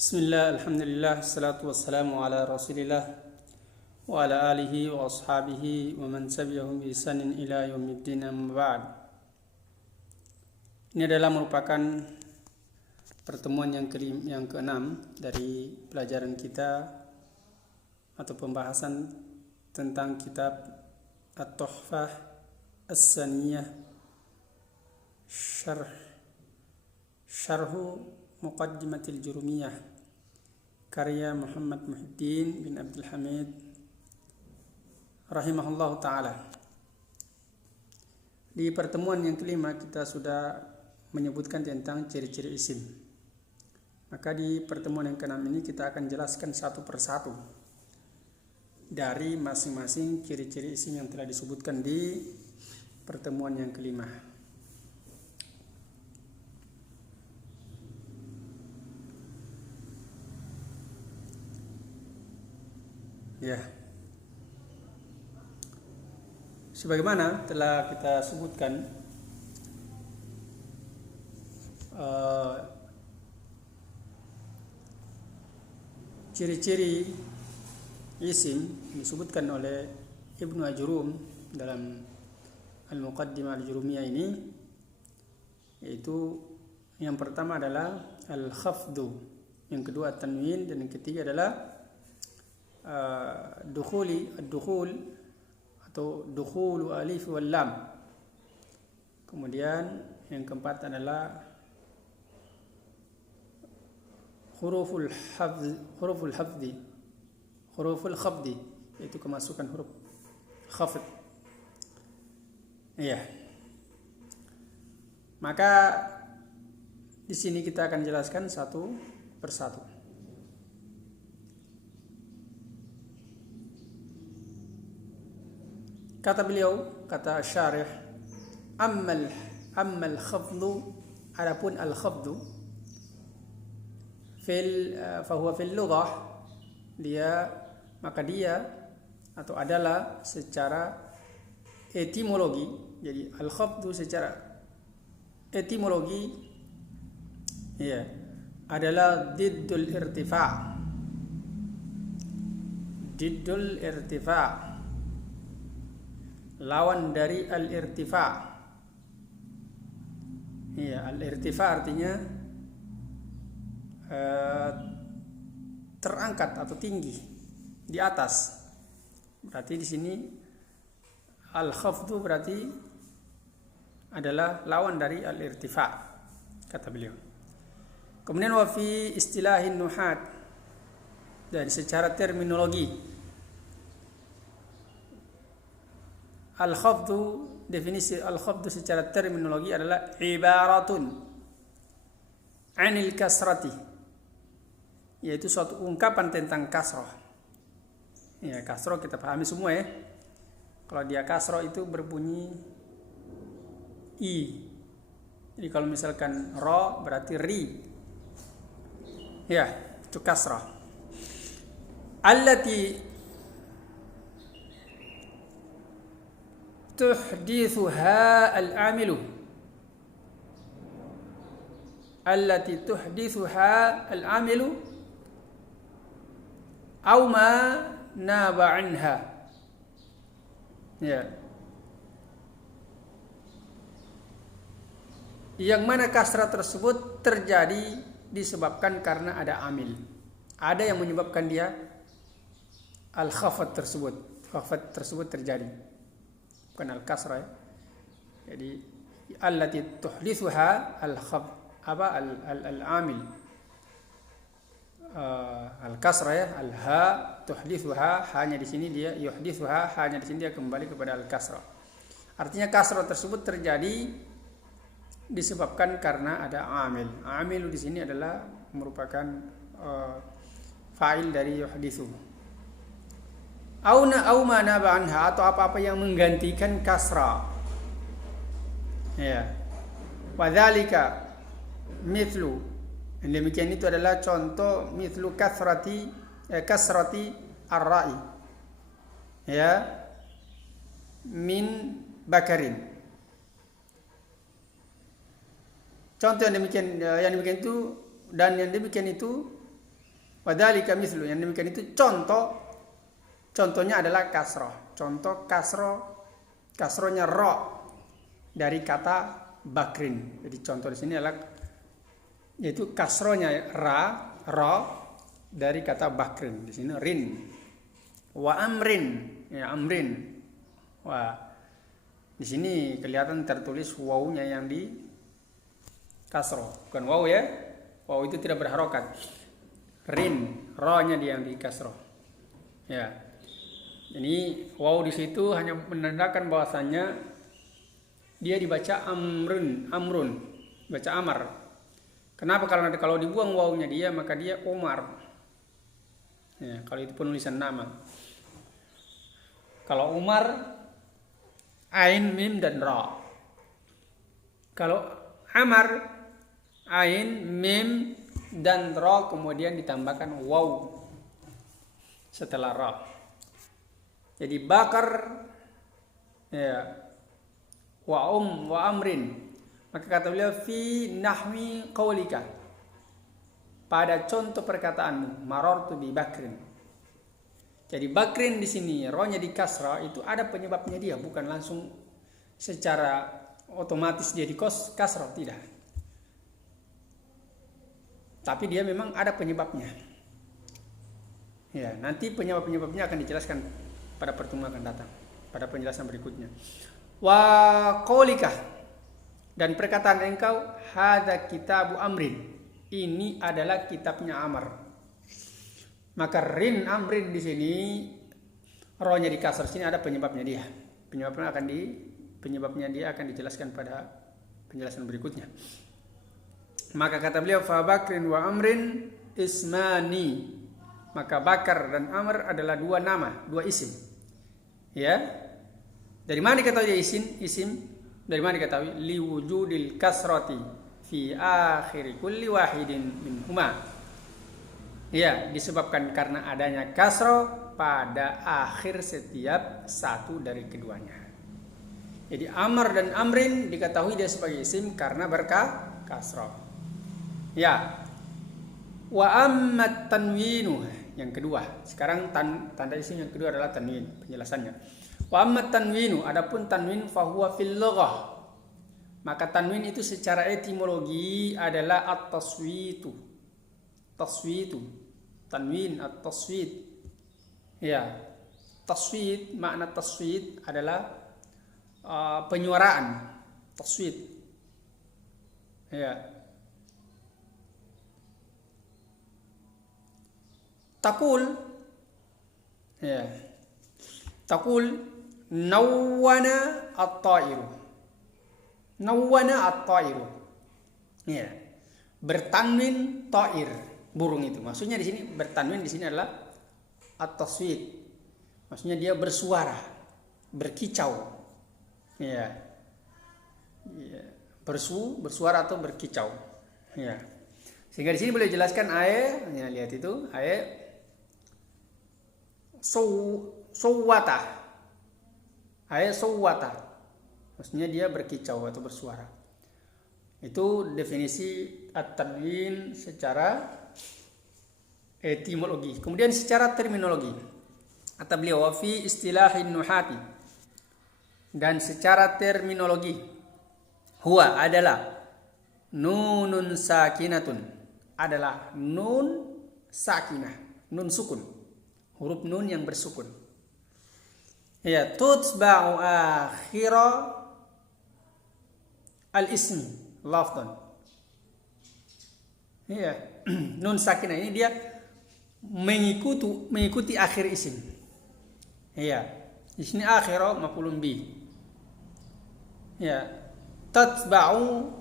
Bismillah, alhamdulillah, salatu wassalamu ala rasulillah wa ala alihi wa ashabihi wa man tabi'ahum bi ihsanin ila yaumiddin amma ba'd. Ini adalah merupakan pertemuan yang keenam dari pelajaran kita atau pembahasan tentang kitab At-Tuhfah As-Saniyah Syarhu Muqaddimatil Jurumiyah karya Muhammad Muhyiddin bin Abdul Hamid rahimahullahu ta'ala. Di pertemuan yang kelima kita sudah menyebutkan tentang ciri-ciri isim. Maka di pertemuan yang keenam ini kita akan jelaskan satu persatu dari masing-masing ciri-ciri isim yang telah disebutkan di pertemuan yang kelima. Ya, sebagaimana telah kita sebutkan, ciri-ciri isim disebutkan oleh Ibnu Ajrum dalam Al-Muqaddimah Al-Jurumiyah ini, yaitu yang pertama adalah al-khafdu, yang kedua tanwin, dan yang ketiga adalah dukhul atau dukhulu alif wal lam. Kemudian yang keempat adalah huruful khafdi, yaitu kemasukan huruf khafd. Iya. Maka di sini kita akan jelaskan satu persatu. Kata beliau, kata syarih, ammal khafdu, adapun al khafdu fahuwa fil lughah, maka dia atau adalah secara etimologi. Jadi al khafdu secara etimologi ya adalah diddul irtifa', lawan dari al-irtifa'. Ya, al-irtifa' artinya terangkat atau tinggi, di atas. Berarti di sini al-khafdu berarti adalah lawan dari al-irtifa', kata beliau. Kemudian wa fi istilahin nuhat, dan secara terminologi al-khafdu, definisi al-khafdu secara terminologi adalah ibaratun anil kasrati, yaitu suatu ungkapan tentang kasroh. Ya, kasroh kita pahami semua ya. Kalau dia kasroh itu berbunyi i. Jadi kalau misalkan ro berarti ri. Ya, itu kasroh. Allati tuhdithuha al-amilu, allati tuhdithuha al-amilu aw ma naba anha. Ya, yang mana kasrah tersebut terjadi disebabkan karena ada amil, ada yang menyebabkan dia al-khafat tersebut terjadi, bukan al-kasrah ya. Jadi allati tuhdithuha al-amil, al-kasrah ya, al-ha tuhdithuha, hanya di sini dia yuhdithuha, hanya di sini dia kembali kepada al-kasrah. Artinya kasrah tersebut terjadi disebabkan karena ada amil. Amil di sini adalah merupakan fa'il dari yuhdithu. Au ma naba anha, atau apa-apa yang menggantikan kasrah. Ya. Wadzalika mithlu, demikian itu adalah contoh mithlu kasrati ar-ra'i. Ya. Min bakarin. Contoh yang demikian itu dan yang demikian itu Wadzalika mithlu, yang demikian itu contohnya adalah kasroh. Contoh kasrohnya ro dari kata bakrin. Jadi contoh di sini adalah yaitu kasrohnya ro dari kata bakrin. Di sini rin. Wa amrin, ya amrin. Wah, di sini kelihatan tertulis wawunya yang di kasroh, bukan waw ya. Waw itu tidak berharokat. Rin, ro-nya dia yang di kasroh. Ya. Ini waw di situ hanya menandakan bahwasannya dia dibaca amrun, baca amar. Kenapa? Kalau dibuang wawnya dia maka dia Umar. Ya, kalau itu penulisan nama. Kalau Umar ain, mim dan ra. Kalau Amar ain, mim dan ra kemudian ditambahkan waw setelah ra. Jadi bakar ya wa amrin. Maka kata beliau fi nahwi qaulika, pada contoh perkataanmu, marartu bi bakrin. Jadi bakrin di sini rohnya di kasrah itu ada penyebabnya dia, bukan langsung secara otomatis dia di kasrah, tidak. Tapi dia memang ada penyebabnya. Ya, nanti penyebabnya akan dijelaskan pada pertemuan akan datang, pada penjelasan berikutnya. Wa qaulika, dan perkataan engkau, hadza kitabu amrin, ini adalah kitabnya Amr. Maka rin amrin di sini rohnya di kasar, sini ada penyebabnya dia. Penyebabnya dia akan dijelaskan pada penjelasan berikutnya. Maka kata beliau, fa bakrin wa amrin ismani. Maka Bakar dan Amr adalah dua nama, dua isim. Ya. Dari mana diketahui dia isim? Dari mana diketahui? Liwujudil kasrati fi akhir kulli wahidin minhuma. Ya, disebabkan karena adanya kasroh pada akhir setiap satu dari keduanya. Jadi Amr dan Amrin diketahui dia sebagai isim karena kasroh. Ya. Wa ammat tanwinu, yang kedua. Sekarang tanda isim yang kedua adalah tanwin, penjelasannya. Wa ammat tanwinu, adapun tanwin fahuwa fil lughah. Maka tanwin itu secara etimologi adalah at-taswitu. Tanwin at-taswit. Ya. Taswit, makna taswit adalah penyuaraan. Taswit. Ya. Takul, ya. Takul nawwana at-ta'iru. Nawwana at-ta'iru. Ya. Bertanwin ta'ir, burung itu. Maksudnya di sini bertanwin di sini adalah at-taswit. Maksudnya dia bersuara, berkicau. Ya. Ya. Bersuara atau berkicau. Ya. Sehingga di sini boleh jelaskan ya, lihat itu sawwata. Sawwata. Maksudnya dia berkicau atau bersuara. Itu definisi at-tanwin secara etimologi. Kemudian secara terminologi. Kata beliau wa fi istilahin nuhati. Dan secara terminologi, huwa adalah nunun sakinatun, adalah nun sakinah, nun sukun, huruf nun yang bersukun. Ya, tutba'u akhira al-ism lafdhan. Ya, nun sakinah ini dia mengikuti akhir isim. Ya, di sini akhira maf'ulun bi. Ya, tatba'u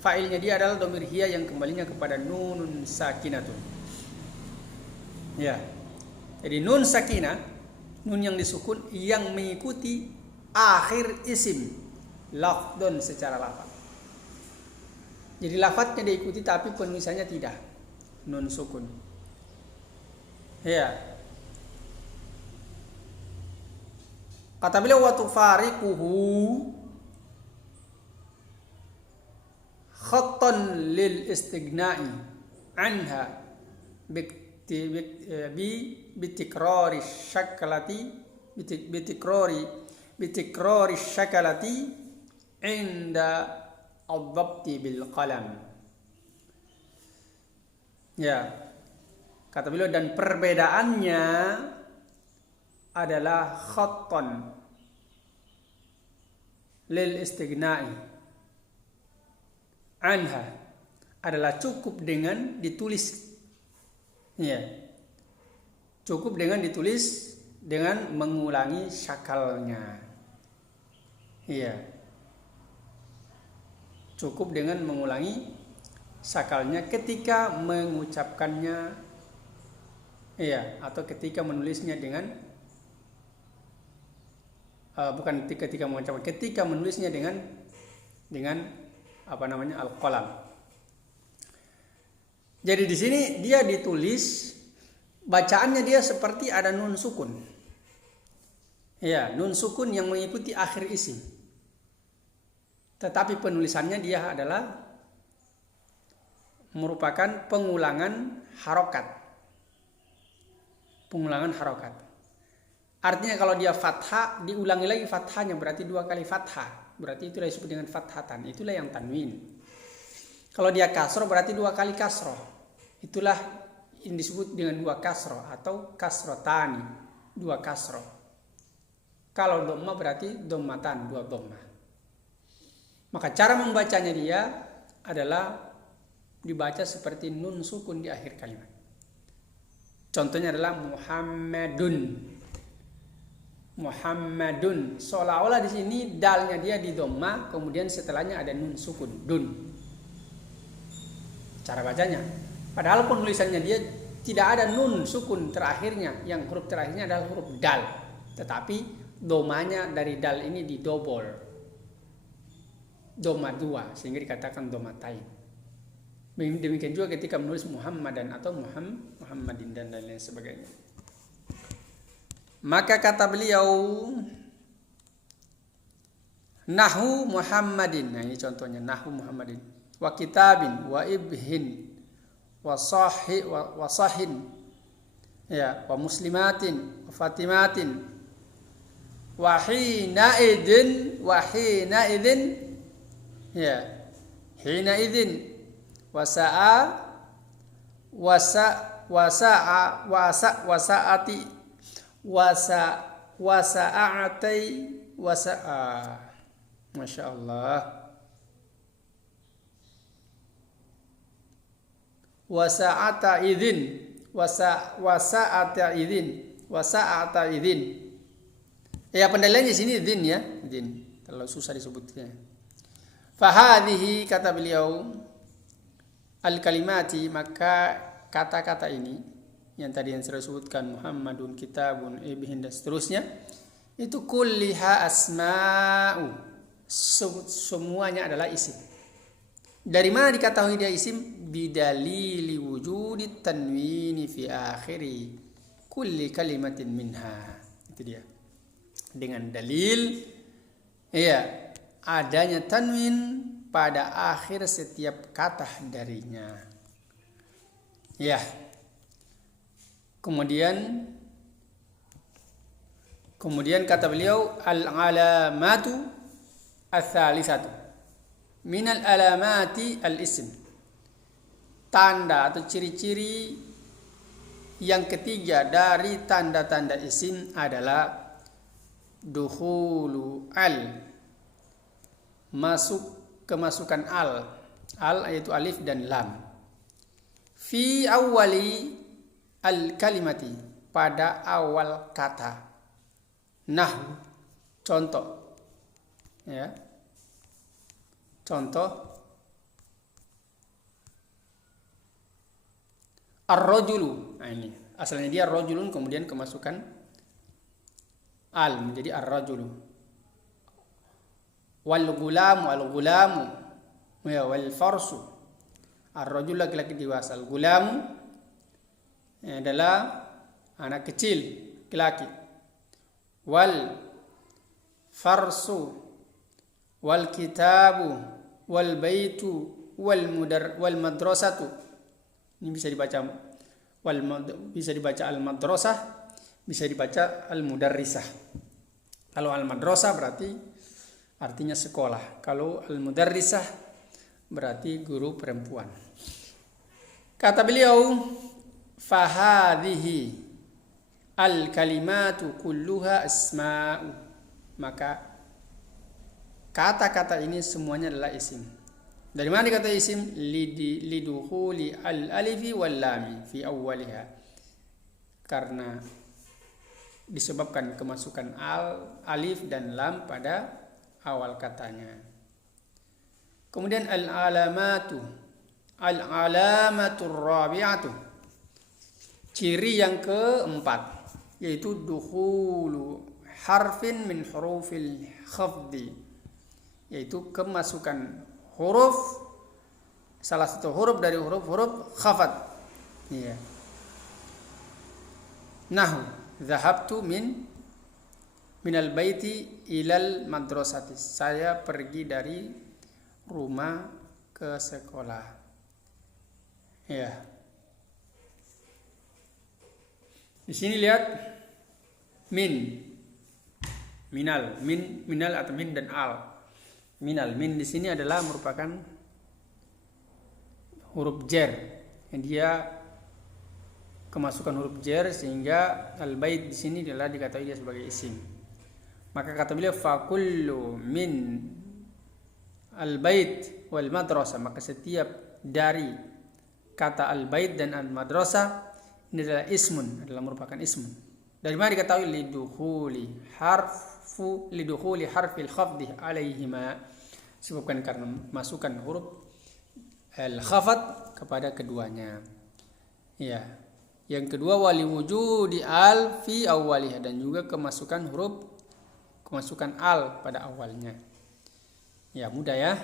fa'ilnya dia adalah dhamir hiya yang kembalinya kepada nunun sakinatun. Ya. Jadi nun sakinah, nun yang disukun yang mengikuti akhir isim lafdun secara lafaz. Jadi lafadznya diikuti tapi penulisannya tidak. Nun sukun. Ya. Kata beliau wa tufariquhu khattan lil istighna'i anha bitikrari syakalati inda ad-dhabti bil qalam. Ya, kata beliau, dan perbedaannya adalah khattan lil istighna'i anha, adalah cukup dengan ditulis, ya, cukup dengan ditulis dengan mengulangi syakalnya, ya, cukup dengan mengulangi syakalnya ketika mengucapkannya, ya, atau ketika menulisnya dengan bukan ketika mengucapkan, ketika menulisnya dengan al-qalam. Jadi di sini dia ditulis, bacaannya dia seperti ada nun sukun. Ya, nun sukun yang mengikuti akhir isim. Tetapi penulisannya dia adalah merupakan pengulangan harokat. Pengulangan harokat. Artinya kalau dia fathah, diulangi lagi fathahnya, berarti 2 kali fathah. Berarti itulah disebut dengan fathatan. Itulah yang tanwin. Kalau dia kasroh, berarti 2 kali kasroh. Itulah yang disebut dengan 2 kasroh atau kasrotani, 2 kasroh. Kalau dhamma berarti dhammatan, 2 dhamma. Maka cara membacanya dia adalah dibaca seperti nun sukun di akhir kalimat. Contohnya adalah Muhammadun. Seolah-olah di sini dalnya dia di dhamma, kemudian setelahnya ada nun sukun, dun. Cara bacanya. Padahal penulisannya dia tidak ada nun sukun terakhirnya, yang huruf terakhirnya adalah huruf dal. Tetapi domanya dari dal ini didobol, doma 2, sehingga dikatakan domatain. Demikian juga ketika menulis Muhammadan atau Muhammadin dan lain sebagainya. Maka kata beliau, nahu Muhammadin. Nah, ini contohnya nahu Muhammadin. Wa kitabin wa ibhin wa sahin, ya, wa muslimatin wa fatimatin wa hina idin, ya, hina idin wasa'ati Masya Allah. Wasa'ata idin. Ya, pendalilannya sini idin, ya, idin. Terlalu susah disebutnya. Fahadhihi, kata beliau, al-kalimati, maka kata-kata ini yang tadi yang saya sebutkan, Muhammadun, kitabun, ibhin, dan seterusnya, itu kulliha asma'u, semuanya adalah isim. Dari mana diketahui dia isim? Bidalili wujudi tanwini fi akhiri kulli kalimatin minha. Itu dia. Dengan dalil, ya, adanya tanwin pada akhir setiap kata darinya. Ya. Kemudian kata beliau, al-alamatu ats-tsalisatu minal alamati al-ism. Tanda atau ciri-ciri yang ketiga dari tanda-tanda isim adalah dukhulu al, kemasukan al yaitu alif dan lam, fi awwali al-kalimati, pada awal kata. Nahwu, contoh, ya, contoh, ar-rajulu. Nah, ini asalnya dia rajulun, kemudian kemasukan al menjadi ar-rajulu. Wal gulamu, al-gulamu, ya, wal farsu. Ar-rajul laki-laki dewasa, al-gulamu adalah anak kecil laki-laki. Wal farsu wal kitabu wal baitu wal madrasatu. Ini bisa dibaca bisa dibaca al-madrasah, bisa dibaca al-mudarrisah. Kalau al-madrasah berarti artinya sekolah. Kalau al-mudarrisah berarti guru perempuan. Kata beliau, fahadhihi al-kalimatu kulluha asma'u. Maka kata-kata ini semuanya adalah isim. Dari mana kata isim? Lidukhuli al-alifi wal lami fi awwaliha. Karena disebabkan kemasukan alif dan lam pada awal katanya. Kemudian al-alamatu rabi'atu. Ciri yang keempat yaitu dukhulu harfin min hurufil khafdi, yaitu kemasukan huruf, salah satu huruf dari huruf-huruf khafat. Iya. Nahu dhahabtu minal baiti ilal madrasati. Saya pergi dari rumah ke sekolah. Ya. Di sini lihat minal atau min dan al. Min di sini adalah merupakan huruf jar. Yang dia kemasukan huruf jar sehingga al-bait di sini adalah dikatakan dia sebagai isim. Maka kata beliau fakullu min al-bait wal madrasah, maka setiap dari kata al-bait dan al-madrasah ini adalah ismun, adalah merupakan ismun. Dari mana diketahui? Lidukhuli harfil khafdi alaihima, sebabkan karena masukkan huruf al-khafat kepada keduanya. Ya. Yang kedua wali wujudi al fi awwaliha, dan juga kemasukan al pada awalnya. Ya, mudah ya.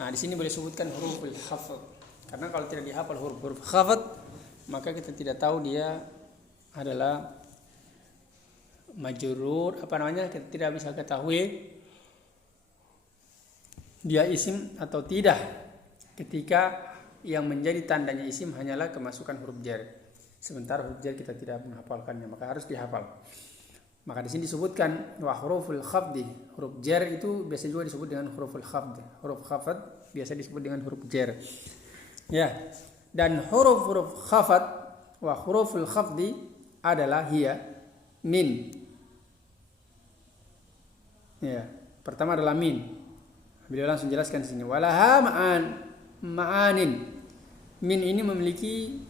Nah, di sini boleh sebutkan huruful khafat. Karena kalau tidak dihafal huruf khafat, maka kita tidak tahu dia adalah majrur, kita tidak bisa ketahui dia isim atau tidak ketika yang menjadi tandanya isim hanyalah kemasukan huruf jar. Sementara huruf jar kita tidak menghafalkannya, maka harus dihafal. Maka di sini disebutkan wa huruful khafdi, huruf jar itu biasa juga disebut dengan huruful khafd. Huruf khafat biasa disebut dengan huruf jar. Ya. Dan huruf khafat wa huruful khafdi adalah hiya, min. Ya, pertama adalah min. Beliau langsung jelaskan di sini. Walaha ma'anin. Min ini memiliki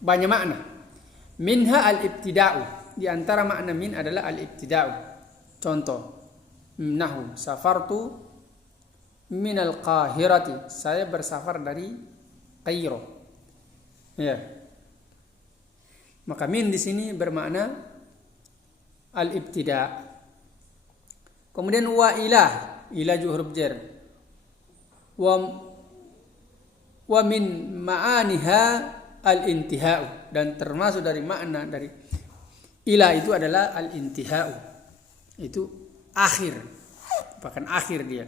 banyak makna. Minha al-ibtida'u. Di antara makna min adalah al-ibtida'u. Contoh, nahu safartu minal Qahirati. Saya bersafar dari Kairo. Ya. Maka min di sini bermakna al-ibtida'. Kemudian wa ilah juga huruf jar. Wa min ma'aniha al-intihau, dan termasuk dari makna dari ilah itu adalah al-intihau. Itu akhir. Bahkan akhir dia.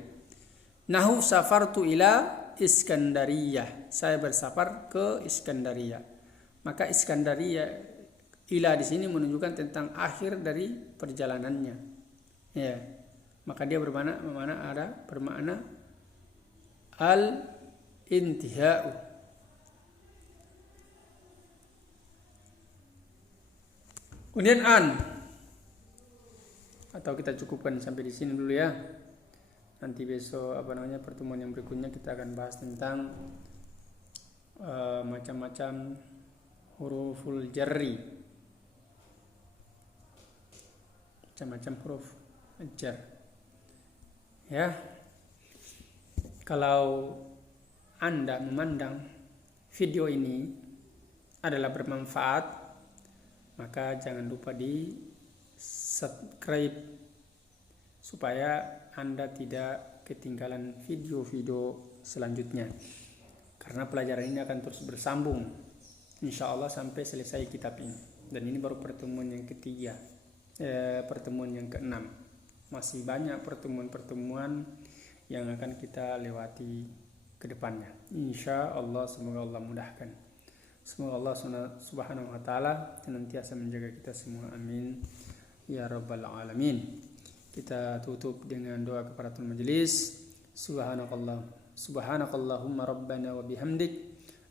Nahu safartu ila Iskandariyah. Saya bersafar ke Iskandariyah. Maka Iskandariyah ila di sini menunjukkan tentang akhir dari perjalanannya. Ya. Maka dia bermakna al-intihau. Kemudian atau kita cukupkan sampai di sini dulu ya. Nanti besok pertemuan yang berikutnya kita akan bahas tentang macam-macam huruful jarri. Macam-macam huruf jar. Ya. Kalau Anda memandang video ini adalah bermanfaat, maka jangan lupa di subscribe supaya Anda tidak ketinggalan video-video selanjutnya. Karena pelajaran ini akan terus bersambung, insya Allah sampai selesai kitab ini. Dan ini baru pertemuan yang ketiga, pertemuan yang keenam. Masih banyak pertemuan-pertemuan yang akan kita lewati ke depannya. Insya Allah, semoga Allah mudahkan. Semoga Allah Subhanahu wa Ta'ala senantiasa menjaga kita semua. Amin ya Rabbal Alamin. Kita tutup dengan doa kafaratul majelis. Subhanakallahumma rabbana wa bihamdik,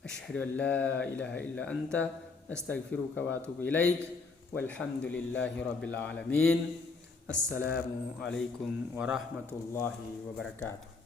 asyhadu an la ilaha illa anta, astaghfiruka wa atubu ilaik. Walhamdulillahi rabbil alamin. Assalamualaikum warahmatullahi wabarakatuh.